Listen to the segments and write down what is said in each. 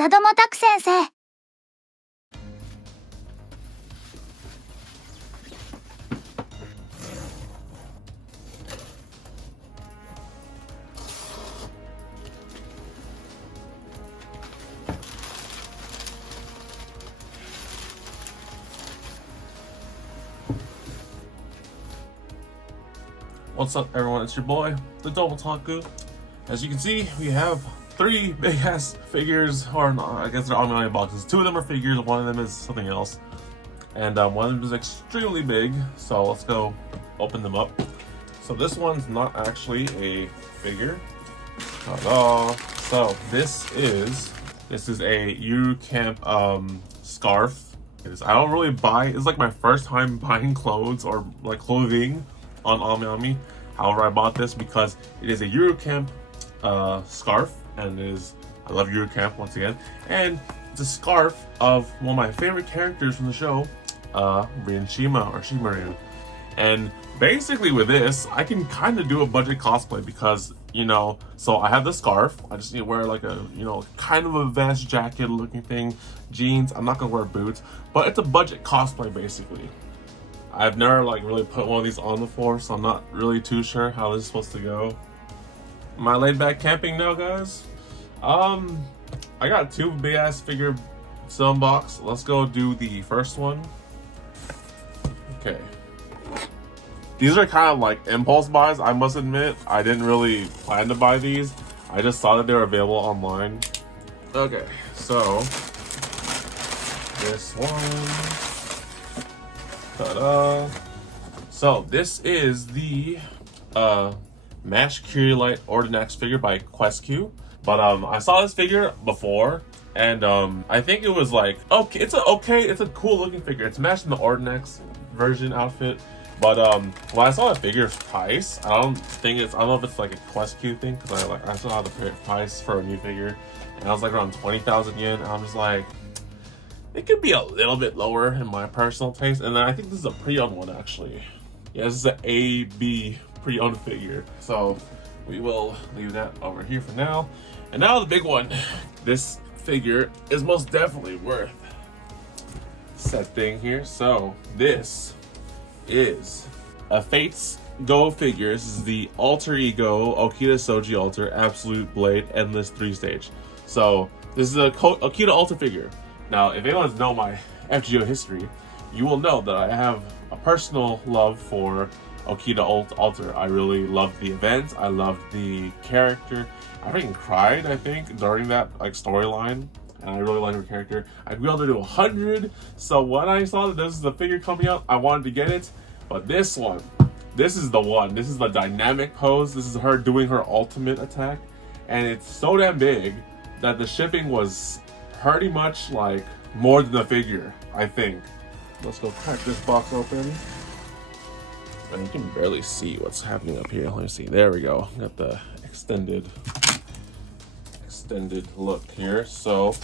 TheDomotaku 先生。What's up, everyone? It's your boy, TheDomotaku. As you can see, we have 3 big ass figures, or no, I guess they're amiami boxes. 2 of them are figures, one of them is something else, and one of them is extremely big. So let's go open them up. So this one's not actually a figure. Ta-da! So this is a Yuru Camp scarf. I don't really buy. It's like my first time buying clothes or like clothing on amiami. However, I bought this because it is a Yuru Camp scarf, and I love Yuru Camp once again, and it's a scarf of one of my favorite characters from the show, Rin Shima, or Shimaru. And basically with this, I can kind of do a budget cosplay because, you know, so I have the scarf, I just need to wear like a, you know, kind of a vest jacket looking thing, jeans. I'm not gonna wear boots, but it's a budget cosplay basically. I've never like really put one of these on before, so I'm not really too sure how this is supposed to go. Am I laid back camping now, guys? I got 2 big ass figure to unbox. Let's go do the first one. Okay. These are kind of like impulse buys, I must admit. I didn't really plan to buy these. I just saw that they were available online. Okay, so this one. Ta-da! So this is the Mash Kyrielight Ortinax figure by QuestQ. But I saw this figure before, and I think it was like okay. It's a cool looking figure. It's matched in the Ortinax version outfit. But when I saw the figure's price, I don't know if it's like a QuestQ thing, because I saw the price for a new figure, and I was like around 20,000 yen. And I'm just like, it could be a little bit lower in my personal taste. And then I think this is a pre-owned one actually. Yeah, this is an AB pre-owned figure. So we will leave that over here for now. And now the big one. This figure is most definitely worth set thing here. So this is a Fates Go figure. This is the alter ego Okita Souji alter Absolute Blade Endless 3-stage. So this is a Okita alter figure. Now, if anyone's know my FGO history, you will know that I have a personal love for Okita alter. I really loved the event. I loved the character. I freaking cried, I think, during that like storyline, and I really like her character. I'd be able to do 100. So when I saw that this is the figure coming out, I wanted to get it. But this one, this is the one. This is the dynamic pose. This is her doing her ultimate attack, and it's so damn big that the shipping was pretty much like more than the figure, I think. Let's go crack this box open. And you can barely see what's happening up here. Let me see. There we go. Got the extended look here. So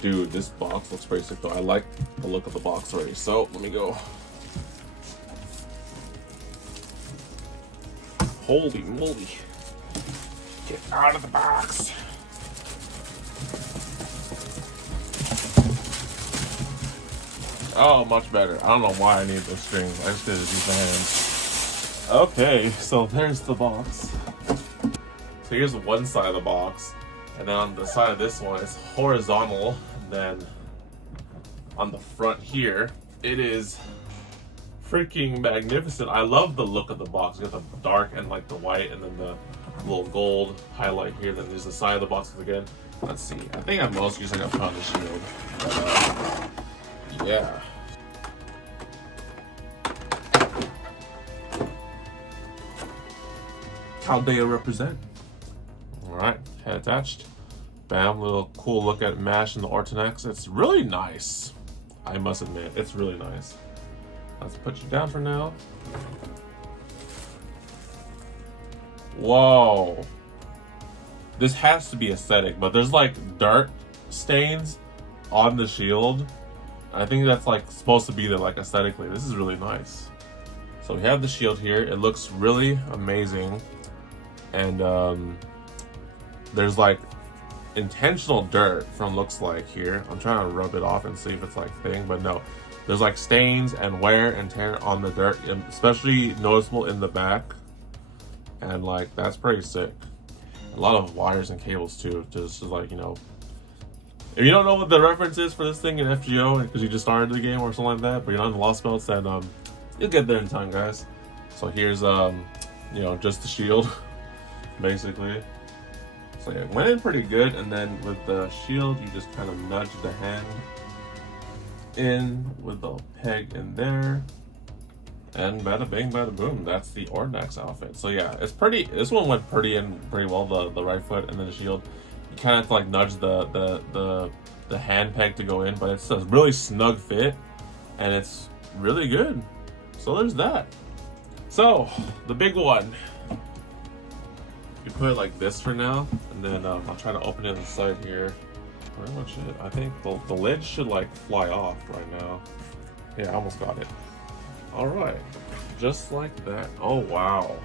dude, this box looks pretty sick though. I like the look of the box already. So let me go. Holy moly. Get out of the box. Oh, much better. I don't know why I need those strings. I just did it with the hands. Okay, so there's the box. So here's one side of the box. And then on the side of this one, it's horizontal. And then on the front here, it is freaking magnificent. I love the look of the box. You got the dark and like the white, and then the little gold highlight here. Then there's the side of the box again. Let's see. I think I'm most using up on the shield. But, yeah. Chaldea represent. Alright, head attached. Bam, little cool look at Mash and the Ortinax. It's really nice. I must admit, it's really nice. Let's put you down for now. Whoa. This has to be aesthetic, but there's like dirt stains on the shield. I think that's like supposed to be there like aesthetically. This is really nice. So we have the shield here. It looks really amazing. and there's like intentional dirt from looks like here. I'm trying to rub it off and see if it's like thing, but no. There's like stains and wear and tear on the dirt, especially noticeable in the back. And like, that's pretty sick. A lot of wires and cables too, just like, you know. If you don't know what the reference is for this thing in FGO, because you just started the game or something like that, but you're not in the Lost Belts, then you'll get there in time, guys. So here's, you know, just the shield, basically. So yeah, it went in pretty good, and then with the shield, you just kind of nudge the hand in with the peg in there, and bada bing, bada boom. That's the Ortinax outfit. So yeah, it's pretty. This one went pretty well. The right foot and then the shield. You kind of have to like nudge the hand peg to go in, but it's a really snug fit, and it's really good. So there's that. So the big one. You put it like this for now, and then I'll try to open it inside here. Pretty much it. I think the lid should like fly off right now. Yeah, I almost got it. All right, just like that. Oh wow.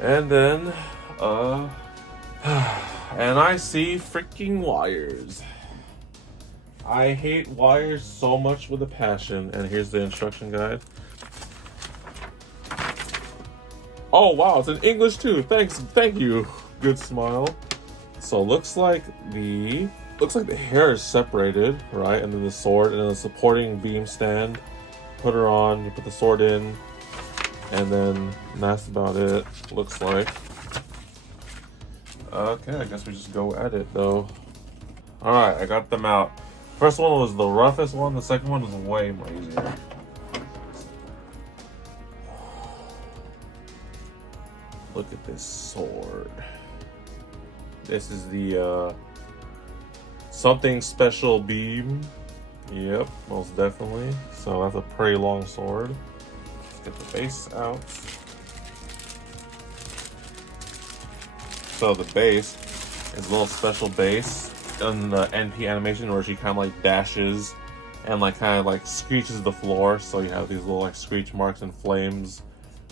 And then and I see freaking wires. I hate wires so much with a passion. And here's the instruction guide. Oh wow, it's in English too. Thank you. Good smile. So looks like the hair is separated, right? And then the sword, and then the supporting beam stand. Put her on. You put the sword in, and then that's about it. Looks like. Okay, I guess we just go at it though. All right, I got them out. First one was the roughest one. The second one was way more easier. Look at this sword. This is the something special beam. Yep, most definitely. So that's a pretty long sword. Let's get the base out. So the base is a little special base in the NP animation where she kind of like dashes and like kind of like screeches the floor. So you have these little like screech marks and flames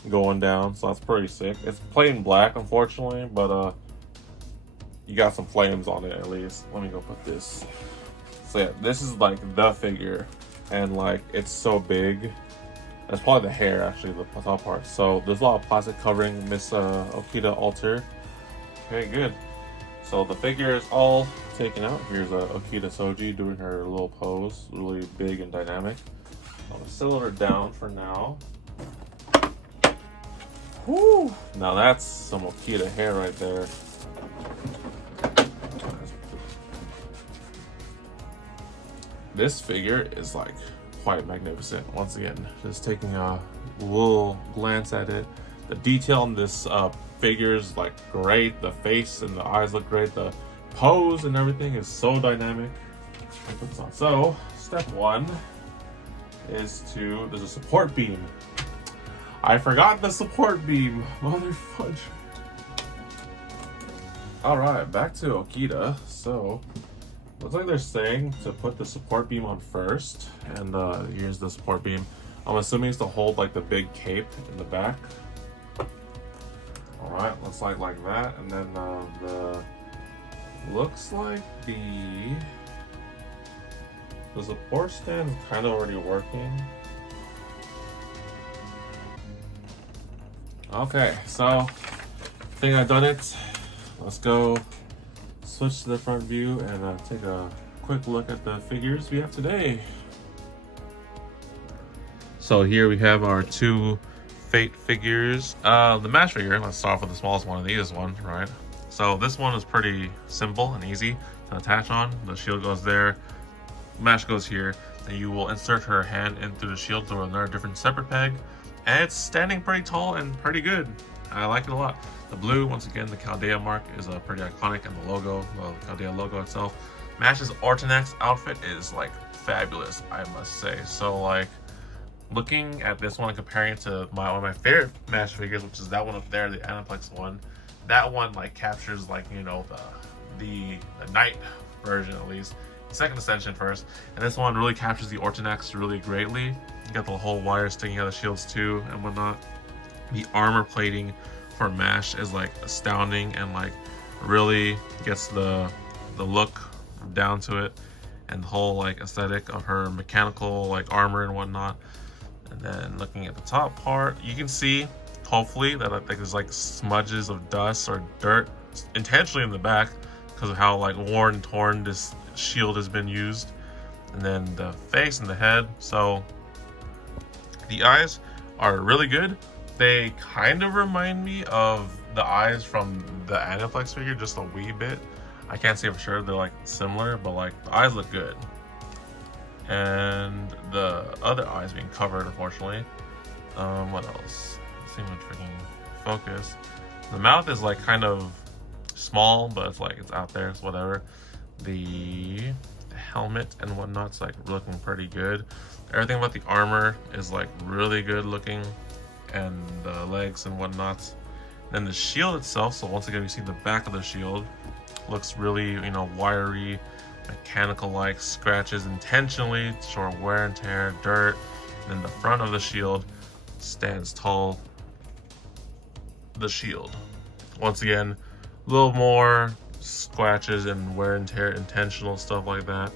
going down. So that's pretty sick. It's plain black, unfortunately, but you got some flames on it at least. Let me go put this. So yeah, this is like the figure, and like it's so big. That's probably the hair, actually, the top part. So there's a lot of plastic covering Miss Okita altar. Okay, good. So the figure is all taken out. Here's Okita Souji doing her little pose, really big and dynamic. I'm gonna settle her down for now. Woo! Now that's some Okita hair right there. This figure is like quite magnificent. Once again, just taking a little glance at it. The detail on this figure is like great. The face and the eyes look great. The pose and everything is so dynamic. So step one is there's a support beam. I forgot the support beam. Mother fudge. Alright, back to Okita. So looks like they're saying to put the support beam on first. And here's the support beam. I'm assuming it's to hold like the big cape in the back. Alright, looks like that. And then looks like the support stand is kind of already working. Okay, so I think I've done it. Let's go switch to the front view and take a quick look at the figures we have today. So here we have our two Fate figures. The Mash figure, let's start off with the smallest one, the easiest one, right? So this one is pretty simple and easy to attach on. The shield goes there, Mash goes here, and you will insert her hand in through the shield through another different separate peg. And it's standing pretty tall and pretty good. I like it a lot. The blue, once again, the Chaldea mark is pretty iconic, and the logo, well, the Chaldea logo itself. Mash's Ortinax outfit is like fabulous, I must say. So like, looking at this one and comparing it to one of my favorite Mash figures, which is that one up there, the Aniplex one. That one like captures like, you know, the Knight version at least. Second Ascension first, and this one really captures the Ortinax really greatly. You got the whole wire sticking out of the shields too and whatnot. The armor plating for MASH is like astounding and like really gets the look down to it, and the whole like aesthetic of her mechanical like armor and whatnot. And then looking at the top part, you can see hopefully that like there's like smudges of dust or dirt intentionally in the back because of how like worn and torn this shield has been used. And then the face and the head. So the eyes are really good. They kind of remind me of the eyes from the Aniplex figure just a wee bit. I can't say for sure they're like similar, but like the eyes look good. And the other eyes being covered, unfortunately. What else? Let's see if I freaking focus. The mouth is like kind of small, but it's like it's out there, it's whatever. The helmet and whatnot's like looking pretty good. Everything about the armor is like really good looking, and the legs and whatnot. Then the shield itself, so once again you see the back of the shield, looks really, you know, wiry, mechanical like, scratches intentionally to show wear and tear, dirt. And then the front of the shield stands tall. The shield, once again, a little more scratches and wear and tear, intentional stuff like that.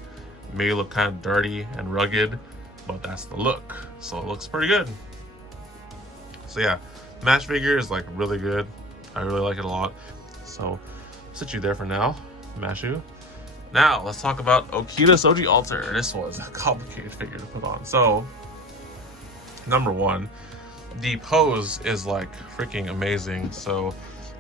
May look kind of dirty and rugged, but that's the look, so it looks pretty good. So yeah, MASH figure is like really good. I really like it a lot. So I'll sit you there for now, Mashu. Now let's talk about Okita Souji Alter. This was a complicated figure to put on. So number one, the pose is like freaking amazing. So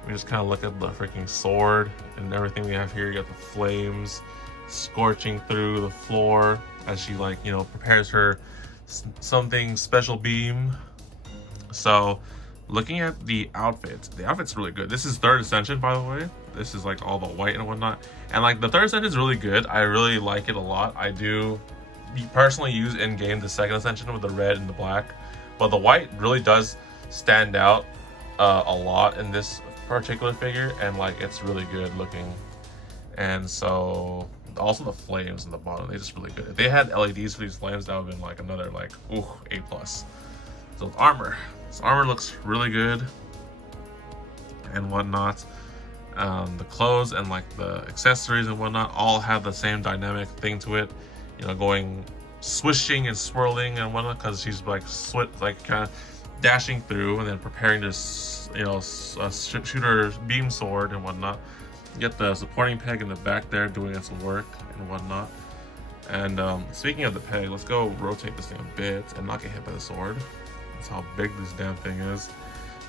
we just kind of look at the freaking sword and everything we have here. You got the flames scorching through the floor as she, like, you know, prepares her something special beam. So looking at the outfit's really good. This is third ascension, by the way. This is like all the white and whatnot, and like the third ascension is really good. I really like it a lot. I do personally use in game the second ascension with the red and the black, but the white really does stand out a lot in this particular figure, and like it's really good looking. And so also the flames in the bottom, they're just really good. If they had LEDs for these flames, that would have been like another like ooh, A+. So the armor, this armor looks really good and whatnot. The clothes and like the accessories and whatnot all have the same dynamic thing to it, you know, going swishing and swirling and whatnot, because she's like kind of dashing through and then preparing to, you know, shoot her beam sword and whatnot. You get the supporting peg in the back there doing some work and whatnot. And speaking of the peg, let's go rotate this thing a bit and not get hit by the sword. That's how big this damn thing is.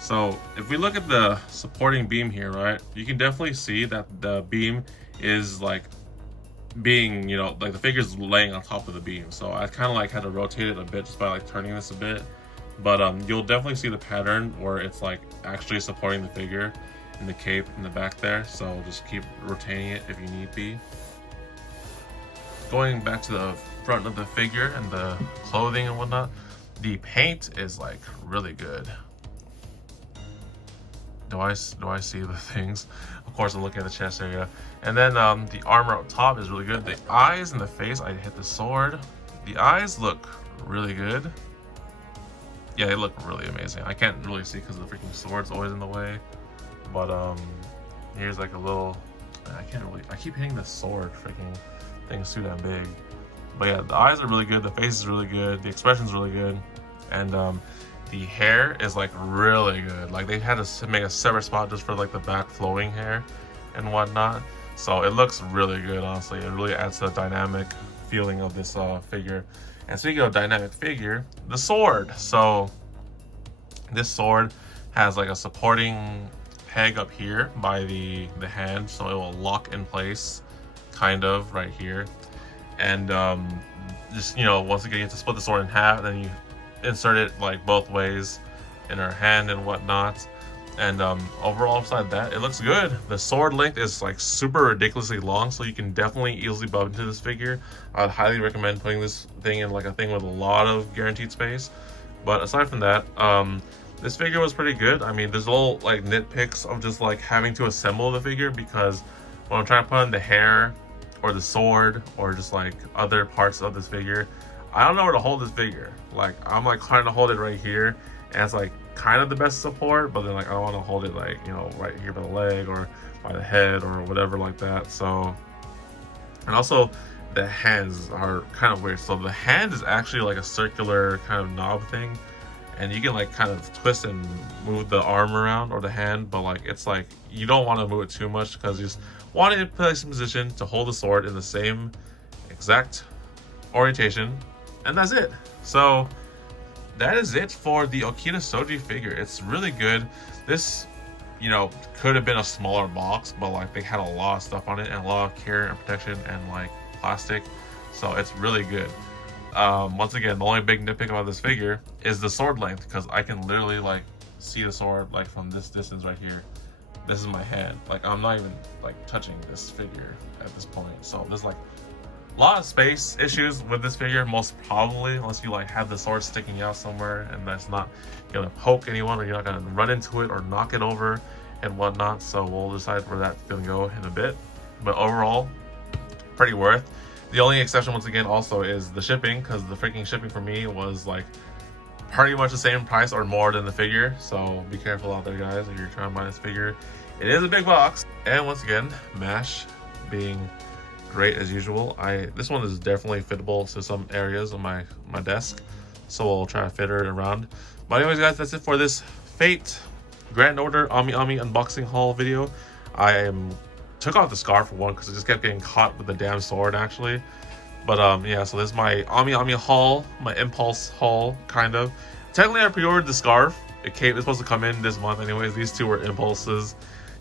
So if we look at the supporting beam here, right, you can definitely see that the beam is like being, you know, like the figure's laying on top of the beam. So I kind of like had to rotate it a bit just by like turning this a bit. But you'll definitely see the pattern where it's like actually supporting the figure in the cape in the back there. So just keep rotating it if you need be. Going back to the front of the figure and the clothing and whatnot, the paint is like really good. Do I see the things? Of course, I'm looking at the chest area. And then the armor up top is really good. The eyes and the face, I hit the sword. The eyes look really good. Yeah, they look really amazing. I can't really see because the freaking sword's always in the way. But here's like a little, I keep hitting the sword, freaking thing's too damn big. But yeah, the eyes are really good, the face is really good, the expression's really good. And the hair is like really good. Like they had to make a separate spot just for like the back flowing hair and whatnot. So it looks really good, honestly. It really adds to the dynamic feeling of this figure. And speaking of dynamic figure, the sword. So this sword has like a supporting peg up here by the hand, so it will lock in place, kind of right here. And just, you know, once again, you have to split the sword in half, and then you insert it like both ways in her hand and whatnot. And overall, beside that, it looks good. The sword length is like super ridiculously long, so you can definitely easily bump into this figure. I'd highly recommend putting this thing in like a thing with a lot of guaranteed space. But aside from that, this figure was pretty good. I mean, there's little like nitpicks of just like having to assemble the figure, because when I'm trying to put in the hair or the sword or just like other parts of this figure, I don't know where to hold this figure. Like I'm like trying to hold it right here, and it's like kind of the best support, but then like I don't want to hold it like, you know, right here by the leg or by the head or whatever like that. So, and also the hands are kind of weird. So the hand is actually like a circular kind of knob thing, and you can like kind of twist and move the arm around or the hand, but like it's like you don't want to move it too much because you just want it in place in position to hold the sword in the same exact orientation, and that's it. So that is it for the Okita Souji figure. It's really good. This, you know, could have been a smaller box, but like they had a lot of stuff on it and a lot of care and protection and like plastic, so it's really good. Once again, the only big nitpick about this figure is the sword length, because I can literally like see the sword like from this distance right here. This is my hand. Like I'm not even like touching this figure at this point. So there's like a lot of space issues with this figure, most probably, unless you like have the sword sticking out somewhere and that's not gonna poke anyone, or you're not gonna run into it or knock it over and whatnot. So we'll decide where that's gonna go in a bit. But overall, pretty worth. The only exception once again also is the shipping, because the freaking shipping for me was like pretty much the same price or more than the figure. So be careful out there, guys, if you're trying to buy this figure. It is a big box, and once again, MASH being great as usual. This one is definitely fittable to some areas on my desk, so we'll try to fit it around. But anyways, guys, that's it for this Fate Grand Order amiami unboxing haul video. I took off the scarf for one because it just kept getting caught with the damn sword actually. But yeah, so this is my amiami haul, my impulse haul, kind of. Technically I pre-ordered the scarf. It's supposed to come in this month anyways. These two were impulses.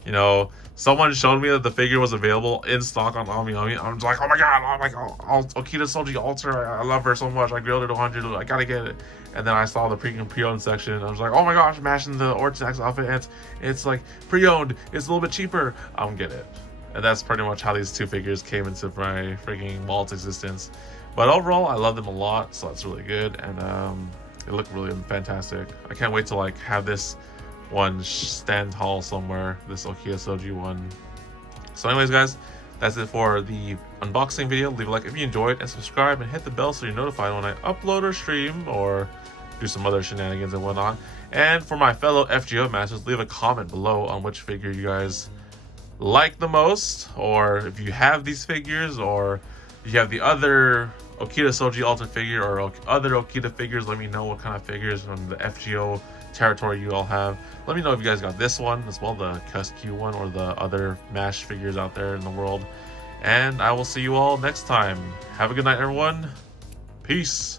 You know, someone showed me that the figure was available in stock on amiami. I'm just like, oh my god, I'm like, Okita Souji Alter, I love her so much. I grilled her to 100, I gotta get it. And then I saw the pre-owned section. I was like, oh my gosh, matching the Ortinax outfit, and it's like pre-owned. It's a little bit cheaper. I'm gonna get it. And that's pretty much how these two figures came into my freaking wallet's existence. But overall, I love them a lot, so that's really good. And it looked really fantastic. I can't wait to like have this one stand tall somewhere, this Okita Souji one. So anyways, guys, that's it for the unboxing video. Leave a like if you enjoyed, and subscribe and hit the bell so you're notified when I upload or stream or do some other shenanigans and whatnot. And for my fellow FGO masters, leave a comment below on which figure you guys like the most, or if you have these figures, or if you have the other Okita Souji Alter figure or other Okita figures. Let me know what kind of figures from the FGO territory you all have. Let me know if you guys got this one as well, the Q one, or the other MASH figures out there in the world. And I will see you all next time. Have a good night, everyone. Peace.